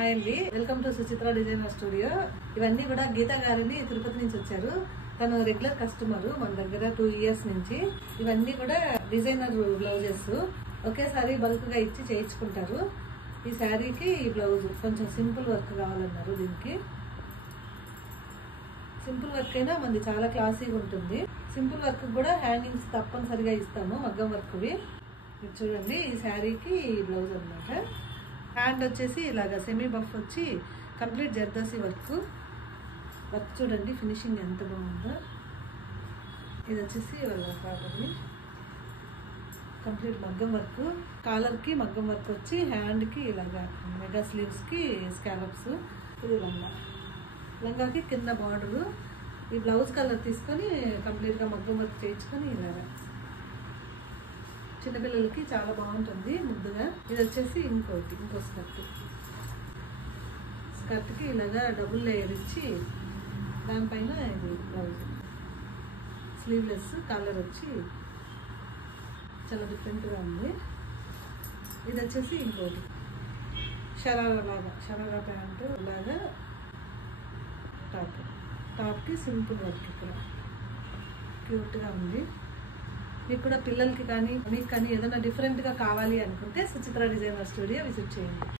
Hi అండి, welcome to Suchitra designer studio. ఇవన్నీ కూడా గీతా గారిని తిరుపతి నుంచి వచ్చారు. తను రెగ్యులర్ కస్టమర్ మన దగ్గర 2 years నుంచి. ఇవన్నీ కూడా డిజైనర్ బ్లౌజెస్ ఒకేసారి బల్క్ గా ఇచ్చి చేయించుకుంటారు. ఈ శారీకి ఈ బ్లౌజ్ కొంచెం సింపుల్ వర్క్ కావాలన్నారు. దీనికి సింపుల్ వర్క్ అయినా మనది చాలా క్లాసీగా ఉంటుంది. సింపుల్ వర్క్ కూడా హ్యాంగింగ్స్ తప్పనిసరిగా ఇస్తాము, మగ్గం వర్క్వి. ఇది చూడండి, ఈ శారీకి ఈ బ్లౌజ్ అనమాట. హ్యాండ్ వచ్చేసి ఇలాగా సెమీ బఫ్ వచ్చి కంప్లీట్ జర్దోసి వర్క్ చూడండి, ఫినిషింగ్ ఎంత బాగుందో. ఇది వచ్చేసి వాళ్ళ కంప్లీట్ మగ్గం వర్క్. కాలర్కి మగ్గం వర్క్ వచ్చి హ్యాండ్కి ఇలాగా మెగా స్లీవ్స్కి స్కాలప్స్. ఇది లంగాకి కింద బార్డరు. ఈ బ్లౌజ్ కలర్ తీసుకొని కంప్లీట్గా మగ్గం వర్క్ చేయించుకొని ఇలాగా చిన్నపిల్లలకి చాలా బాగుంటుంది ముద్దుగా. ఇది వచ్చేసి ఇంకో స్కర్ట్కి ఇలాగా డబుల్ లేయర్ ఇచ్చి దానిపైన ఇది బ్లౌజ్ స్లీవ్లెస్ కాలర్ వచ్చి చాలా డిఫరెంట్గా ఉంది. ఇది వచ్చేసి ఇంకోటి షరారా ప్యాంటు లాగా టాప్కి సింపుల్ వర్క్ ఇక్కడ క్యూట్గా ఉంది. మీకు కూడా పిల్లలకి కానీ మీకు కానీ ఏదైనా డిఫరెంట్గా కావాలి అనుకుంటే సుచిత్ర డిజైనర్ స్టూడియో విజిట్ చేయండి.